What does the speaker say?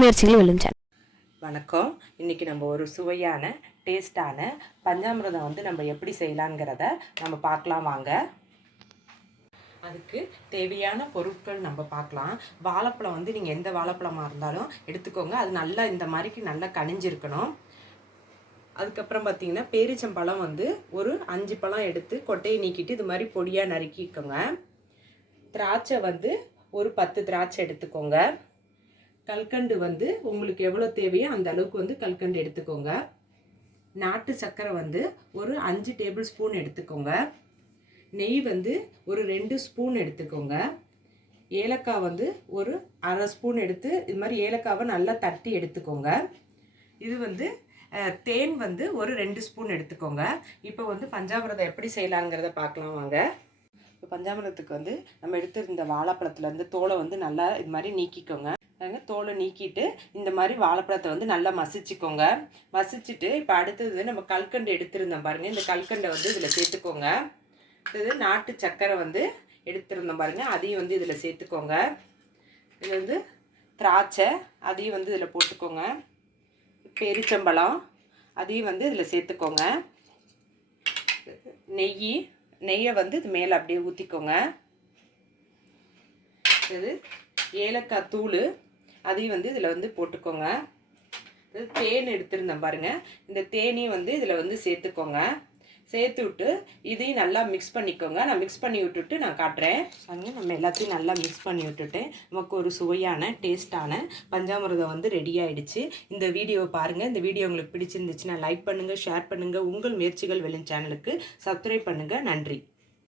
முயற்சிகள் வெல்லும் சேனல். வணக்கம். இன்றைக்கி நம்ம ஒரு சுவையான டேஸ்டான பஞ்சாமிர்தம் வந்து நம்ம எப்படி செய்யலாங்கிறத நம்ம பார்க்கலாம் வாங்க. அதுக்கு தேவையான பொருட்கள் நம்ம பார்க்கலாம். வாழைப்பழம் வந்து நீங்கள் எந்த வாழைப்பழமாக இருந்தாலும் எடுத்துக்கோங்க. அது நல்லா இந்த மாதிரிக்கு நல்லா கனிஞ்சிருக்கணும். அதுக்கப்புறம் பார்த்தீங்கன்னா பேரிச்சம்பழம் வந்து ஒரு 5 பழம் எடுத்து கொட்டையை நீக்கிட்டு இது மாதிரி பொடியாக நறுக்கிக்கோங்க. திராட்சை வந்து ஒரு 10 திராட்சை எடுத்துக்கோங்க. கல்கண்டு வந்து உங்களுக்கு எவ்வளோ தேவையோ அந்த அளவுக்கு வந்து கல்கண்டு எடுத்துக்கோங்க. நாட்டு சர்க்கரை வந்து ஒரு 5 டேபிள் ஸ்பூன் எடுத்துக்கோங்க. நெய் வந்து ஒரு 2 ஸ்பூன் எடுத்துக்கோங்க. ஏலக்காய் வந்து ஒரு அரை ஸ்பூன் எடுத்து இது மாதிரி ஏலக்காவை நல்லா தட்டி எடுத்துக்கோங்க. இது வந்து தேன் வந்து ஒரு 2 ஸ்பூன் எடுத்துக்கோங்க. இப்போ வந்து பஞ்சாமிர்தம் எப்படி செய்யலாங்கிறத பார்க்கலாம் வாங்க. இப்போ பஞ்சாமிர்தத்துக்கு வந்து நம்ம எடுத்துருந்த வாழைப்பழத்துலேருந்து தோலை வந்து நல்லா இது மாதிரி நீக்கிக்கோங்க. தோலை நீக்கிட்டு இந்த மாதிரி வாழைப்பழத்தை வந்து நல்லா மசிச்சுக்கோங்க. மசிச்சுட்டு இப்போ அடுத்தது நம்ம கல்கண்டு எடுத்துருந்தோம் பாருங்கள். இந்த கல்கண்டை வந்து இதில் சேர்த்துக்கோங்க. இது நாட்டு சர்க்கரை வந்து எடுத்துருந்தோம் பாருங்கள், அதையும் வந்து இதில் சேர்த்துக்கோங்க. இது வந்து திராட்சை, அதையும் வந்து இதில் போட்டுக்கோங்க. பேரிச்சம்பழம், அதையும் வந்து இதில் சேர்த்துக்கோங்க. நெய்யை வந்து இது மேலே அப்படியே ஊற்றிக்கோங்க. இது ஏலக்காய் தூள், அதையும் வந்து இதில் வந்து போட்டுக்கோங்க. இது தேன் எடுத்துருந்தேன் பாருங்கள், இந்த தேனையும் வந்து இதில் வந்து சேர்த்துக்கோங்க. சேர்த்து விட்டு இதையும் நல்லா மிக்ஸ் பண்ணிக்கோங்க. நான் மிக்ஸ் பண்ணி விட்டுட்டு நான் காட்டுறேன். நம்ம எல்லாத்தையும் நல்லா மிக்ஸ் பண்ணி விட்டுட்டு நமக்கு ஒரு சுவையான டேஸ்டான பஞ்சாமிர்தம் வந்து ரெடி ஆகிடுச்சு. இந்த வீடியோவை பாருங்கள். இந்த வீடியோ உங்களுக்கு பிடிச்சிருந்துச்சுன்னா லைக் பண்ணுங்கள், ஷேர் பண்ணுங்கள். உங்கள் முயற்சிகள் வெல்லும் சேனலுக்கு சப்ஸ்கிரைப் பண்ணுங்கள். நன்றி.